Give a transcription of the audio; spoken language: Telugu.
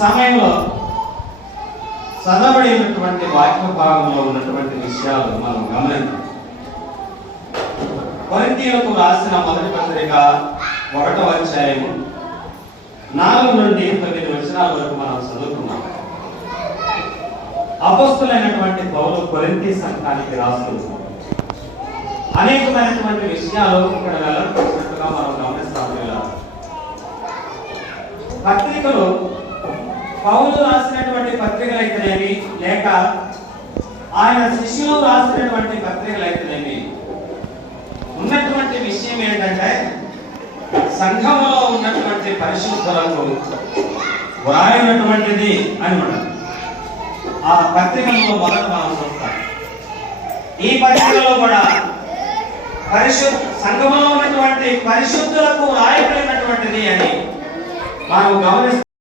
సమయంలో చదవబడినటువంటి వాక్య భాగంలో ఉన్నటువంటి విషయాలు మనం గమనించాలి. కొరింథీయులకు రాసిన మొదటి పత్రిక 1వ అధ్యాయము 4 నుండి 9 వచనాల వరకు మనం చదువుకున్నాం. అపొస్తలుడైనటువంటి పౌలు కొరింథీ సంఘానికి రాస్తూ అనేకమైనటువంటి విషయాలు ఇక్కడ వెల్లడిస్తున్నట్టుగా మనం గమనిస్తాం. పత్రికలు పౌలు రాసినటువంటి పత్రికలు అయితేనేమి, లేక ఆయన శిష్యులు రాసినటువంటి పత్రికలు అయితేనేమి, ఉన్నటువంటి విషయం ఏంటంటే సంఘంలో ఉన్నటువంటి పరిశుద్ధులకు వ్రాయినటువంటిది అని మనం ఆ పత్రికల్లో మొదట మనం చూస్తాం. ఈ పత్రికలో కూడా సంఘంలో ఉన్నటువంటి పరిశుద్ధులకు వ్రాయబడినటువంటిది అని మనం గమనిస్తాం.